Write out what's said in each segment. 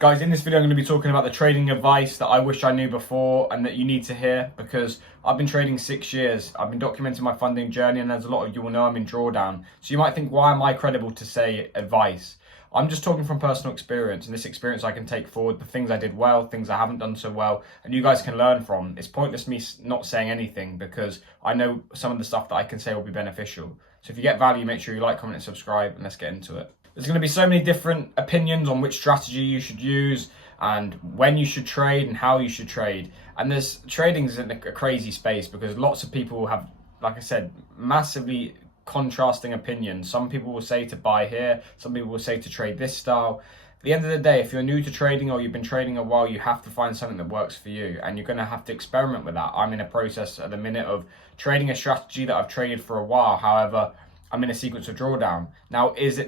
Guys, in this video I'm going to be talking about the trading advice that I wish I knew before and that you need to hear, because I've been trading 6 years. I've been documenting my funding journey, and as a lot of you will know, I'm in drawdown. So you might think, why am I credible to say advice? I'm just talking from personal experience, and this experience I can take forward, the things I did well, things I haven't done so well, and you guys can learn from. It's pointless me not saying anything because I know some of the stuff that I can say will be beneficial. So if you get value, make sure you like, comment and subscribe, and let's get into it. There's going to be so many different opinions on which strategy you should use and when you should trade and how you should trade. And trading is in a crazy space because lots of people have, like I said, massively contrasting opinions. Some people will say to buy here, some people will say to trade this style. At the end of the day, if you're new to trading or you've been trading a while, you have to find something that works for you, and you're going to have to experiment with that. I'm in a process at the minute of trading a strategy that I've traded for a while. However, I'm in a sequence of drawdown. Now, is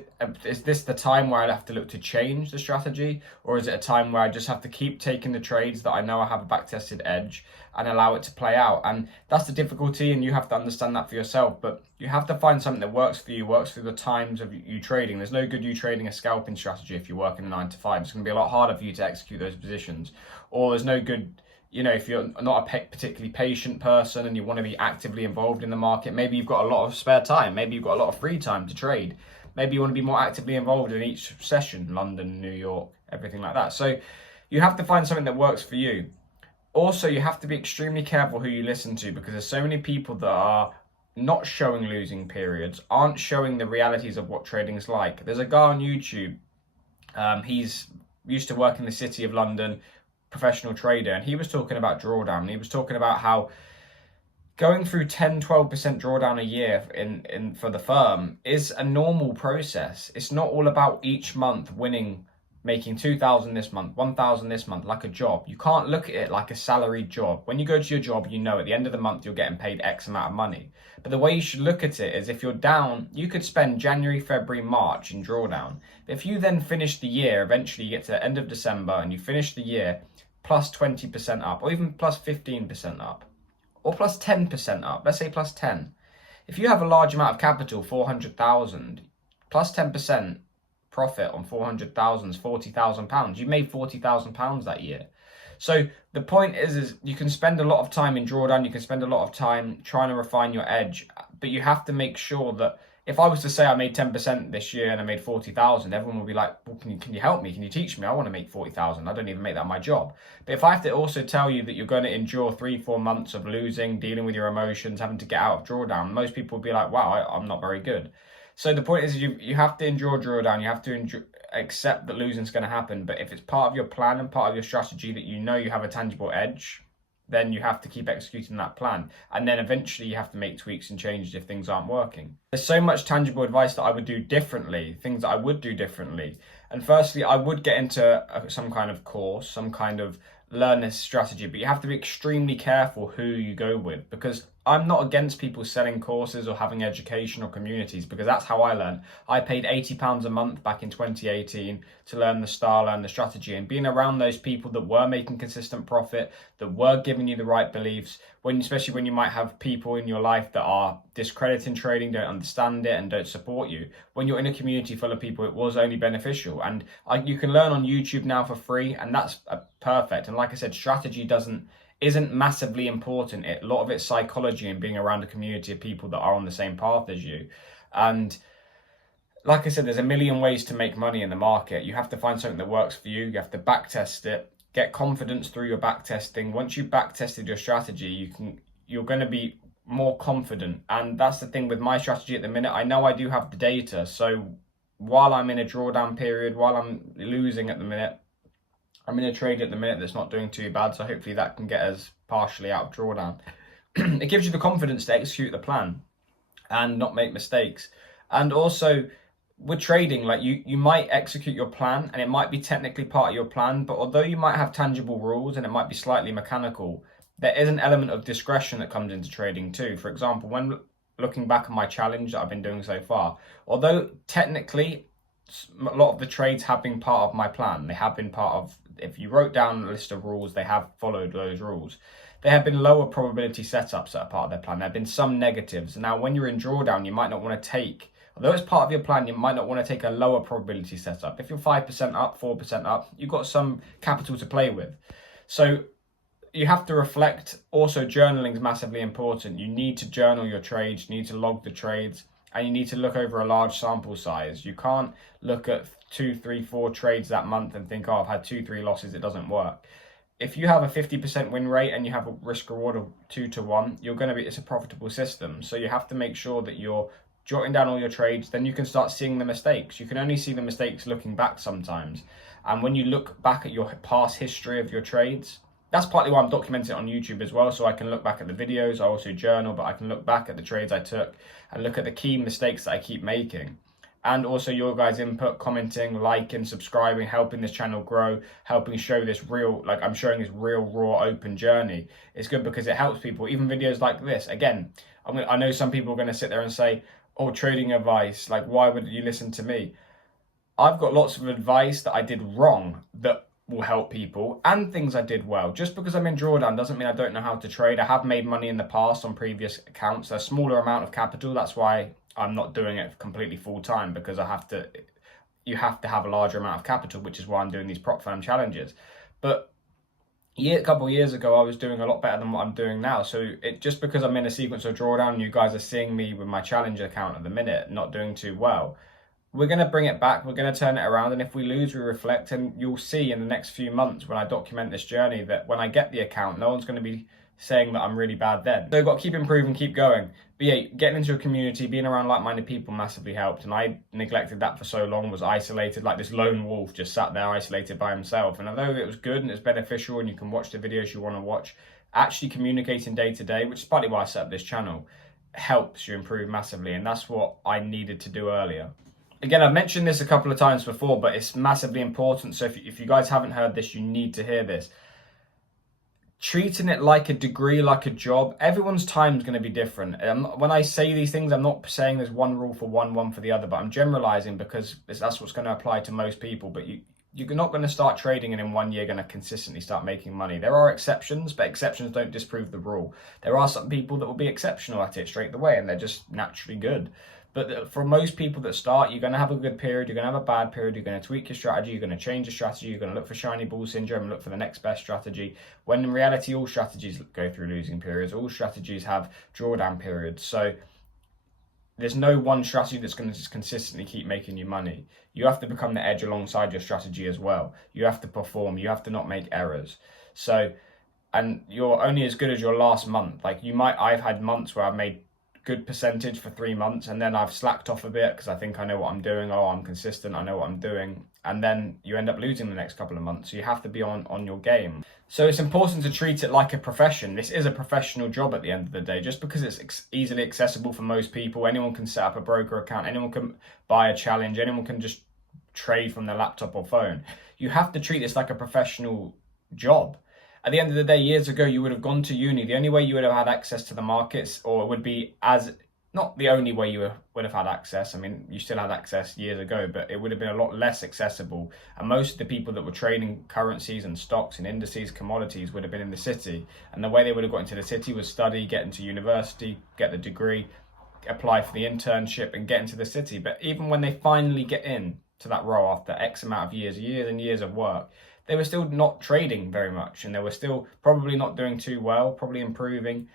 this the time where I'd have to look to change the strategy, or is it a time where I just have to keep taking the trades that I know I have a back-tested edge and allow it to play out? And that's the difficulty, and you have to understand that for yourself. But you have to find something that works for you, works through the times of you trading. There's no good you trading a scalping strategy if you're working a 9 to 5. It's going to be a lot harder for you to execute those positions. Or there's no good, if you're not a particularly patient person and you want to be actively involved in the market, maybe you've got a lot of spare time, maybe you've got a lot of free time to trade, maybe you want to be more actively involved in each session, London, New York, everything like that. So you have to find something that works for you. Also, you have to be extremely careful who you listen to, because there's so many people that are not showing losing periods, aren't showing the realities of what trading is like. There's a guy on YouTube, he's used to work in the city of London, professional trader, and he was talking about drawdown. He was talking about how going through 10-12% drawdown a year in for the firm is a normal process. It's not all about each month winning, making 2,000 this month, 1,000 this month, like a job. You can't look at it like a salaried job. When you go to your job, you know at the end of the month you're getting paid X amount of money. But the way you should look at it is, if you're down, you could spend January, February, March in drawdown. But if you then finish the year, eventually you get to the end of December and you finish the year plus 20% up, or even plus 15% up, or plus 10% up, let's say plus 10. If you have a large amount of capital, 400,000, plus 10% profit on 400,000 is £40,000. You made £40,000 that year. So the point is you can spend a lot of time in drawdown, you can spend a lot of time trying to refine your edge, but you have to make sure that, if I was to say I made 10% this year and I made 40,000, everyone would be like, well, can you help me? Can you teach me? I want to make 40,000. I don't even make that my job. But if I have to also tell you that you're going to endure 3-4 months of losing, dealing with your emotions, having to get out of drawdown, most people would be like, wow, I'm not very good. So the point is, you have to endure drawdown. You have to accept that losing is going to happen. But if it's part of your plan and part of your strategy that you know you have a tangible edge, then you have to keep executing that plan. And then eventually you have to make tweaks and changes if things aren't working. There's so much tangible advice that I would do differently, things that I would do differently. And firstly, I would get into some kind of course, some kind of learn this strategy, but you have to be extremely careful who you go with, because I'm not against people selling courses or having educational communities, because that's how I learned. I paid £80 a month back in 2018 to learn the style and the strategy, and being around those people that were making consistent profit, that were giving you the right beliefs, especially when you might have people in your life that are discrediting trading, don't understand it and don't support you. When you're in a community full of people, it was only beneficial. And you can learn on YouTube now for free, and that's perfect. And like I said, strategy isn't massively important. A lot of it's psychology and being around a community of people that are on the same path as you. And like I said, there's a million ways to make money in the market. You have to find something that works for you. You have to back test it, get confidence through your back testing. Once you've back tested your strategy, you're going to be more confident. And that's the thing with my strategy at the minute. I know I do have the data. So while I'm in a drawdown period, while I'm losing at the minute, I'm in a trade at the minute that's not doing too bad, so hopefully that can get us partially out of drawdown. It gives you the confidence to execute the plan and not make mistakes. And also with trading, like you might execute your plan and it might be technically part of your plan, but although you might have tangible rules and it might be slightly mechanical, there is an element of discretion that comes into trading too. For example, when looking back on my challenge that I've been doing so far, although technically a lot of the trades have been part of my plan, they have been part of, if you wrote down a list of rules, they have followed those rules. There have been lower probability setups that are part of their plan. There have been some negatives. Now, when you're in drawdown, you might not want to take Although it's part of your plan, you might not want to take a lower probability setup. If you're 5% up, 4% up, you've got some capital to play with. So you have to reflect. Also, journaling is massively important. You need to journal your trades, you need to log the trades, and you need to look over a large sample size. You can't look at 2, 3, 4 trades that month and think, oh, I've had 2, 3 losses, it doesn't work. If you have a 50% win rate and you have a risk reward of 2 to 1, it's a profitable system. So you have to make sure that you're jotting down all your trades. Then you can start seeing the mistakes. You can only see the mistakes looking back sometimes. And when you look back at your past history of your trades, that's partly why I'm documenting it on YouTube as well, so I can look back at the videos. I also journal, but I can look back at the trades I took and look at the key mistakes that I keep making. And also your guys' input, commenting, liking, subscribing, helping this channel grow, helping show this real, like I'm showing this real, raw, open journey. It's good because it helps people. Even videos like this. Again, I know some people are going to sit there and say, oh, trading advice, like why would you listen to me? I've got lots of advice that I did wrong that will help people, and things I did well. Just because I'm in drawdown doesn't mean I don't know how to trade. I have made money in the past on previous accounts. A smaller amount of capital. That's why I'm not doing it completely full time, because you have to have a larger amount of capital, which is why I'm doing these prop firm challenges. But a couple of years ago, I was doing a lot better than what I'm doing now. So just because I'm in a sequence of drawdown and you guys are seeing me with my challenge account at the minute not doing too well, we're going to bring it back, we're going to turn it around, and if we lose, we reflect, and you'll see in the next few months when I document this journey that when I get the account, no one's going to be saying that I'm really bad then. So I've got to keep improving, keep going. But yeah, getting into a community, being around like-minded people massively helped, and I neglected that for so long, was isolated, like this lone wolf just sat there isolated by himself. And although it was good and it's beneficial and you can watch the videos you want to watch, actually communicating day to day, which is partly why I set up this channel, helps you improve massively, and that's what I needed to do earlier. Again, I've mentioned this a couple of times before, but it's massively important. So if you guys haven't heard this, you need to hear this. Treating it like a degree, like a job. Everyone's time is going to be different. When I say these things, I'm not saying there's one rule for one for the other, but I'm generalizing because that's what's going to apply to most people. But you're not going to start trading and in 1 year going to consistently start making money. There are exceptions, but exceptions don't disprove the rule. There are some people that will be exceptional at it straight away, and they're just naturally good. But for most people that start, you're going to have a good period, you're going to have a bad period, you're going to tweak your strategy, you're going to change your strategy, you're going to look for shiny ball syndrome and look for the next best strategy. When in reality, all strategies go through losing periods, all strategies have drawdown periods. So there's no one strategy that's going to just consistently keep making you money. You have to become the edge alongside your strategy as well. You have to perform, you have to not make errors. So, and you're only as good as your last month. Like I've had months where I've made good percentage for 3 months, and then I've slacked off a bit because I think I know what I'm doing. Oh, I'm consistent, I know what I'm doing, and then you end up losing the next couple of months. So you have to be on your game. So it's important to treat it like a profession. This is a professional job at the end of the day. Just because it's easily accessible for most people, anyone can set up a broker account, anyone can buy a challenge, anyone can just trade from their laptop or phone. You have to treat this like a professional job. At the end of the day, years ago, you would have gone to uni. The only way you would have had access to the markets, or it would be not the only way you would have had access. I mean, you still had access years ago, but it would have been a lot less accessible. And most of the people that were trading currencies and stocks and indices, commodities, would have been in the city. And the way they would have got into the city was study, get into university, get the degree, apply for the internship, and get into the city. But even when they finally get in to that role after X amount of years and years of work, they were still not trading very much, and they were still probably not doing too well, probably improving.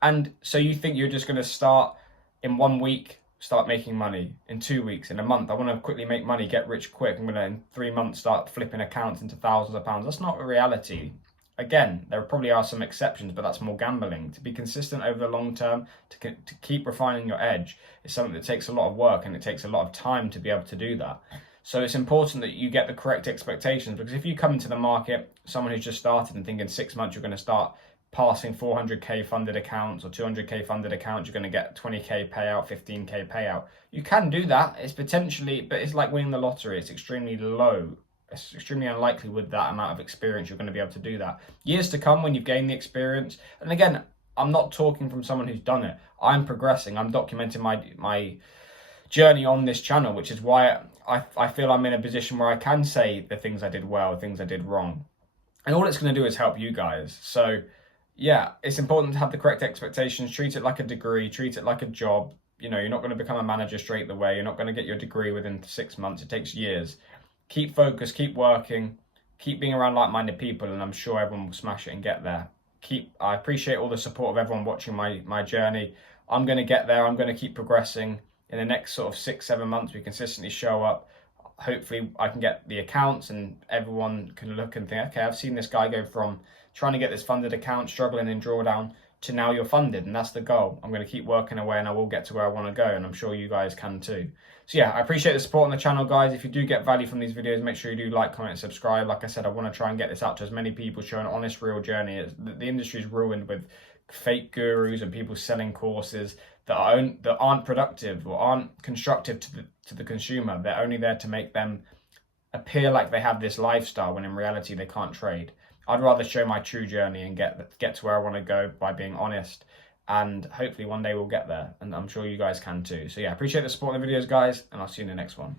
And so you think you're just going to start in 1 week, start making money, in 2 weeks, in a month, I want to quickly make money, get rich quick, I'm going to in 3 months start flipping accounts into thousands of pounds. That's not a reality. Again, there probably are some exceptions, but that's more gambling. To be consistent over the long term, to keep refining your edge, is something that takes a lot of work, and it takes a lot of time to be able to do that. So it's important that you get the correct expectations, because if you come into the market, someone who's just started and thinking 6 months you're going to start passing 400k funded accounts or 200k funded accounts, you're going to get 20k payout, 15k payout. You can do that. It's potentially, but it's like winning the lottery. It's extremely low. It's extremely unlikely with that amount of experience you're going to be able to do that. Years to come when you've gained the experience, and again, I'm not talking from someone who's done it. I'm progressing. I'm documenting my journey on this channel, which is why I feel I'm in a position where I can say the things I did well, things I did wrong. And all it's going to do is help you guys. So yeah, it's important to have the correct expectations, treat it like a degree, treat it like a job. you know, you're not going to become a manager straight away. You're not going to get your degree within 6 months. It takes years. Keep focused, keep working, keep being around like-minded people, and I'm sure everyone will smash it and get there. I appreciate all the support of everyone watching my journey. I'm going to get there. I'm going to keep progressing. In the next sort of 6-7 months, we consistently show up. Hopefully I can get the accounts and everyone can look and think, okay, I've seen this guy go from trying to get this funded account, struggling in drawdown, to now you're funded, and that's the goal. I'm going to keep working away and I will get to where I want to go, and I'm sure you guys can too. So yeah, I appreciate the support on the channel, guys. If you do get value from these videos, make sure you do like, comment, and subscribe. Like I said, I want to try and get this out to as many people, show an honest, real journey. The industry is ruined with fake gurus and people selling courses that aren't productive or aren't constructive to the consumer. They're only there to make them appear like they have this lifestyle when in reality they can't trade. I'd rather show my true journey and get to where I want to go by being honest, and hopefully one day we'll get there, and I'm sure you guys can too. So yeah, appreciate the support in the videos, guys, and I'll see you in the next one.